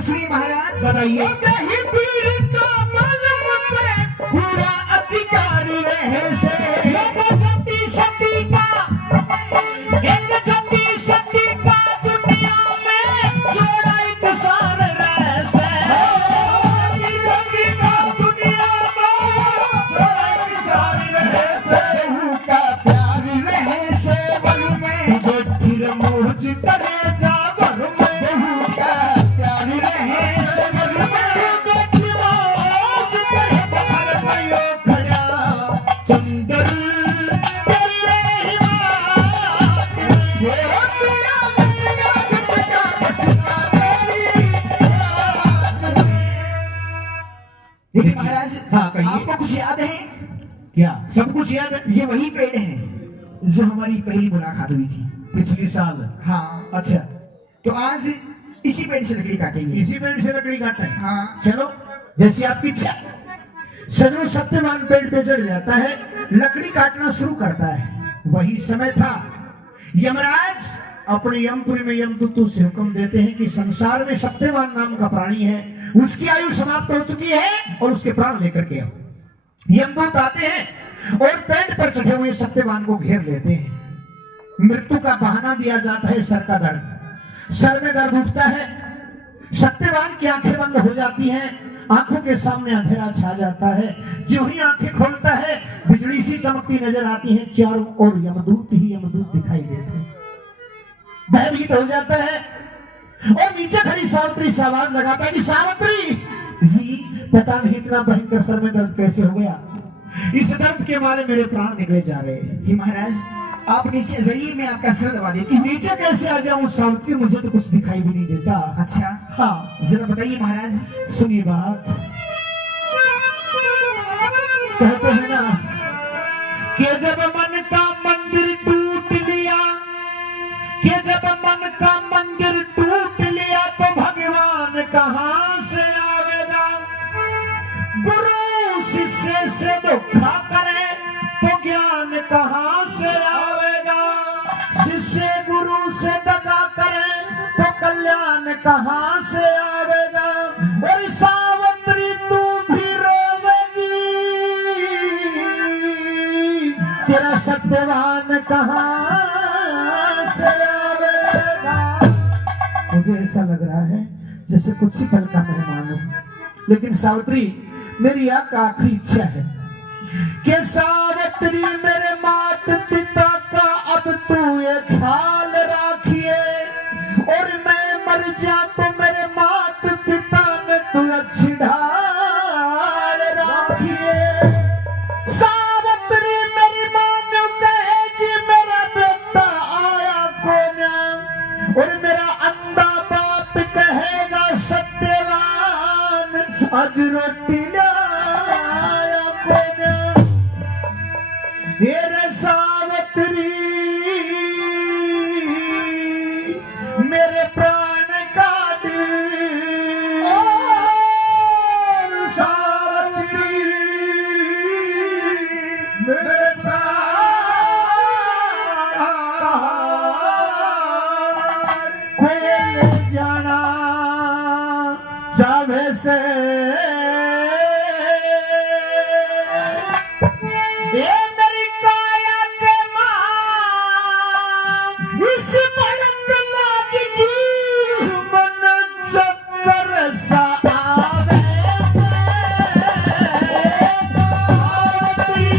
श्री महाराज बताइए। कहीं पीर का मालूम पे पूरा अधिकारी रहे से एक जति सती का दुनिया में जोड़ा एक सार रहे से सती का दुनिया में जोड़ा एक सार रहे से का प्यार रहे से वन में जो फिर मोज करे जा वन में का प्यार रहे से वन में जो फिर मोज करे जा वन में यो खड़ा चंदर तेरे हिमात ये तेरा लटका झटका भटका तेरी याद देखिए महाराज। हाँ, कहिए। आपको कुछ याद है? क्या सब कुछ याद है? ये वही पेड़ है जो हमारी पहली मुलाकात हुई थी पिछले साल। हाँ। अच्छा, तो आज इसी पेड़ से लकड़ी काटेंगे। इसी पेड़ से लकड़ी काटना है। हाँ। चलो, जैसी आपकी इच्छा। सजनो सत्यवान पेड़ पे चढ़ जाता है, लकड़ी काटना शुरू करता है। वही समय था, यमराज अपने यमपुरी में यमदूतों से हुक्म देते हैं कि संसार में सत्यवान नाम का प्राणी है, उसकी आयु समाप्त हो चुकी है और उसके प्राण लेकर के आओ। यमदूत आते हैं और पेड़ पर चढ़े हुए सत्यवान को घेर लेते हैं। मृत्यु का बहाना दिया जाता है सर का दर्द। सर में दर्द उठता है, सत्यवान की आंखें बंद हो जाती हैं, आंखों के सामने अंधेरा छा जाता है। जो ही आंखें खोलता है बिजली सी चमकती नजर आती है, चारों ओर यमदूत ही यमदूत दिखाई देते हैं। भयभीत हो जाता है और नीचे खड़ी सावित्री से आवाज लगाता है कि सावित्री जी, पता नहीं इतना भयंकर सर में दर्द कैसे हो गया, इस दर्द के मारे मेरे प्राण निकले जा रहे हैं। हे महाराज आप नीचे जाइए, मैं आपका सर दबा देती हूँ। नीचे कैसे आ जाऊं सावित्री, मुझे तो कुछ दिखाई भी नहीं देता। अच्छा हाँ, जरा बताइए महाराज। सुनिए बात। कहते हैं ना कि जब मन का मंदिर टूट लिया, कि जब मन का मंदिर टूट लिया तो भगवान कहां से आवेगा। गुरु शिष्य से धोखा करे तो ज्ञान कहां से आवेगा। शिष्य गुरु से दगा करे तो कल्याण कहां से आवेगा। और सावित्री तू भी रोवेगी, तेरा सत्यवान कहां से आवेगा। मुझे ऐसा लग रहा है जैसे कुछ ही पल का मेहमान हूं, लेकिन सावित्री मेरी आखिरी इच्छा है कि सावित्री मेरे मात पिता का अब तू ये ख्याल रखिए, और मैं मर जा तो मेरे मात पिता ने तू अच्छी ढाल रखिए। सावित्री मेरी मानो कहेगी मेरा बेटा आया कौन, और मेरा अंधा बाप कहेगा सत्यवान आज रोटी लाया कौन। मेरे सावित्री मेरे प्राण काट, सावित्री मेरे प्राण कोई ले जाना चाहे से। ये मेरी काया के मां इस भड़क लागेगी, मन चक्कर सा आवे से। सावित्री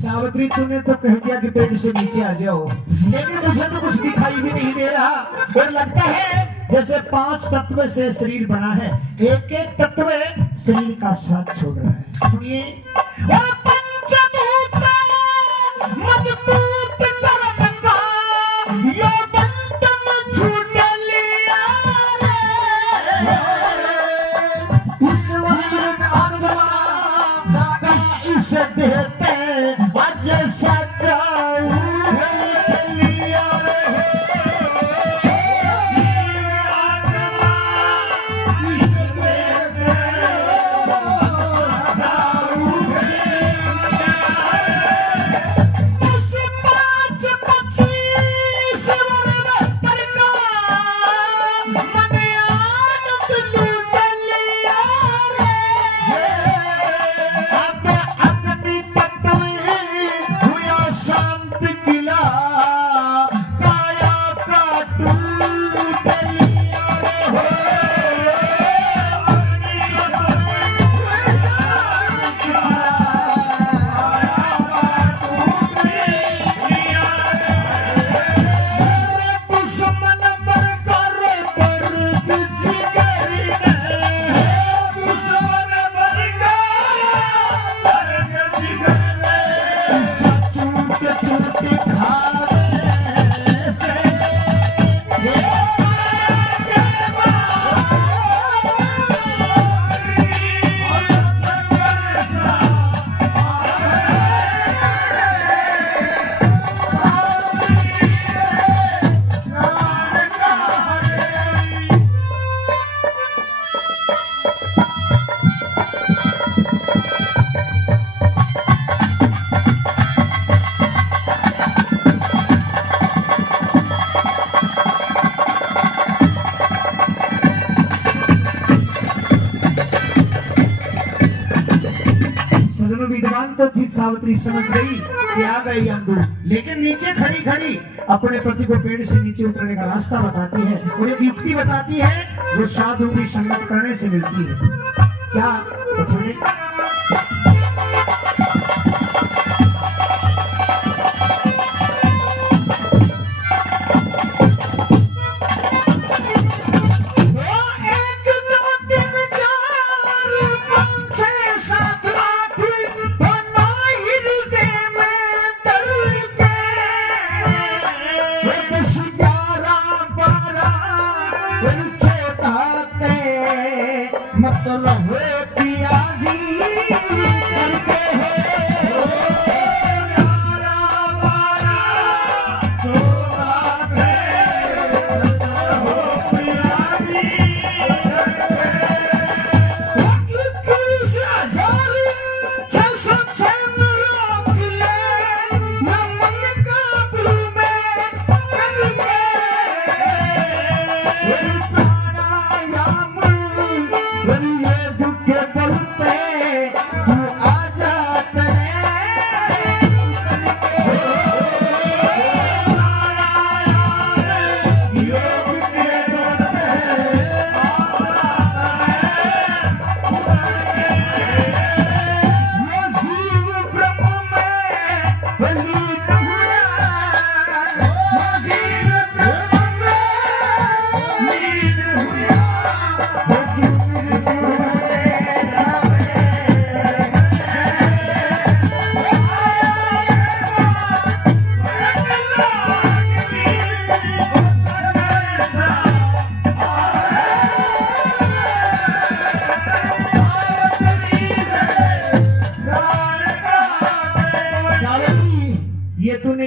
सावित्री तूने तो कह दिया कि पेड़ से नीचे आ जाओ, लेकिन मुझे तो कुछ दिखाई भी नहीं दे रहा और लगता है जैसे 5 तत्व से शरीर बना है, एक एक तत्व शरीर का साथ छोड़ रहा है। सुनिए, और पंचभूत मजबूत करम का यो बंधन छूट लिया रे। ईश्वर आत्मा इस देते आज सजाऊ लिया रे। सावित्री समझ गई कि आ गई यमदूत, लेकिन नीचे खड़ी खड़ी अपने पति को पेड़ से नीचे उतरने का रास्ता बताती है और एक युक्ति बताती है जो साधु की संगत करने से मिलती है। क्या बचने?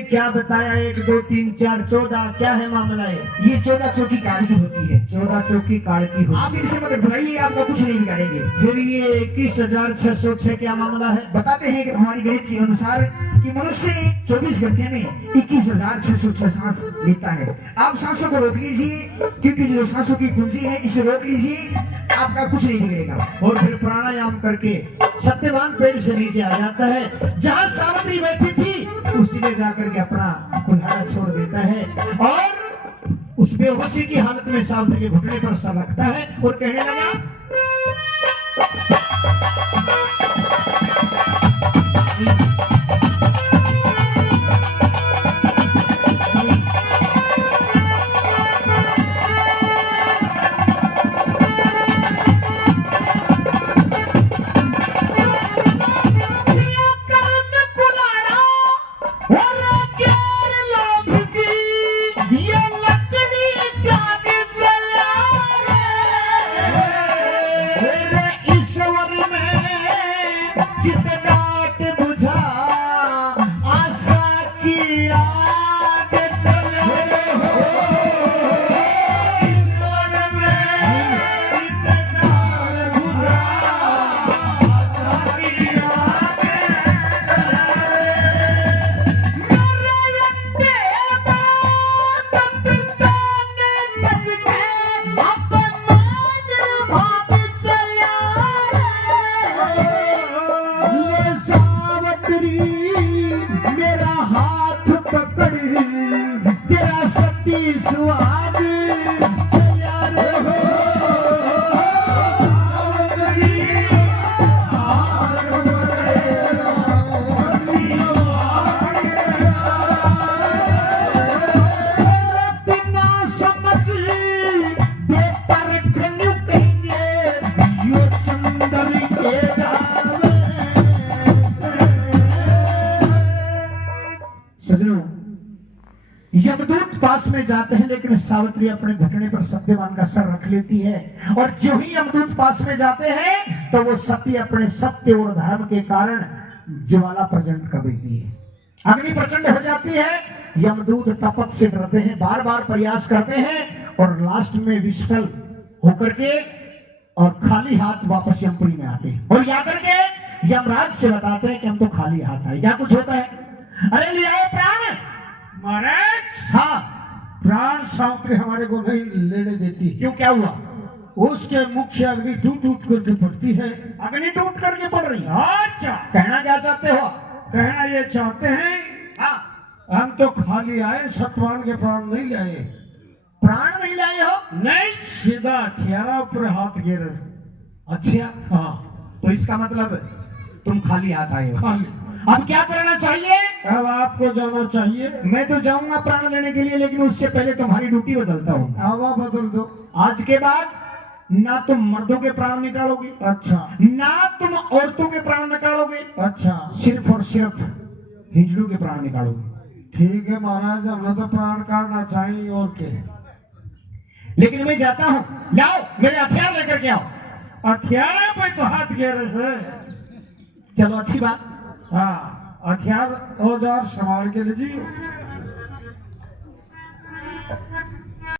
क्या बताया? 1 2 3 4 14 क्या है मामला है? ये 14 चौकी काल की होती है। 14 चौकी काल की होती है। आप इनसे मत बुलाइए, आपका कुछ नहीं बिगाड़ेंगे। फिर ये 21,606 क्या मामला है? बताते हैं कि हमारी गणित के अनुसार कि मनुष्य 24 घंटे में 21,606 सांस लेता है। आप सांसों को रोक लीजिए, क्योंकि जो सांसों की कुंजी है इसे रोक लीजिए, आपका कुछ नहीं बिगड़ेगा। और फिर प्राणायाम करके सत्यवान पेड़ से नीचे आ जाता है, जहां सावित्री बैठी थी उस जगह जाकर के अपना कुल्हाड़ा छोड़ देता है और उस बेहोशी की हालत में सावित्री के घुटने पर सर रखता है और कहने लगा, यमदूत पास में जाते हैं, लेकिन सावित्री अपने घुटने पर सत्यवान का सर रख लेती है और जो ही यमदूत पास में जाते हैं तो वो सती अपने सत्य और धर्म के कारण ज्वाला प्रचंड कर देती है, अग्नि प्रचंड हो जाती है। यमदूत तपत से डरते हैं, बार बार प्रयास करते हैं और लास्ट में विफल होकर के और खाली हाथ वापस यमपुरी में आते हैं और जाकर के यमराज से बताते हैं कि हम तो खाली हाथ आए। क्या कुछ होता है? अरे ले आओ प्राण। महाराज, हाँ, प्राण सावित्री हमारे को नहीं लेने देती। क्यों, क्या हुआ? उसके मुख से अग्नि टूट टूट करके पड़ती है। अग्नि टूट करके पड़ रही है? अच्छा, कहना क्या चाहते हो? कहना ये चाहते हैं हाँ, हम तो खाली आए, सतवान के प्राण नहीं लाए। प्राण नहीं लाए हो? नहीं, सीधा हथियारा पर हाथ गिर। अच्छा, हाँ, तो इसका मतलब तुम खाली हाथ आए हो। खाली। अब क्या करना चाहिए? अब आपको जाना चाहिए। मैं तो जाऊंगा प्राण लेने के लिए, लेकिन उससे पहले तुम्हारी ड्यूटी बदलता हूँ। हवा बदल दो। आज के बाद ना तुम मर्दों के प्राण निकालोगे, अच्छा ना तुम औरतों के प्राण निकालोगे, अच्छा, सिर्फ और सिर्फ हिजड़ों के प्राण निकालोगे। ठीक है महाराज, हमने तो प्राण काटना चाहिए और क्या। लेकिन मैं जाता हूँ, लाओ मेरे हथियार लेकर के आओ। हथियार पे तो हाथ गिर है। चलो अच्छी बात। हाँ, हथियार औजार संभाल के लीजिए।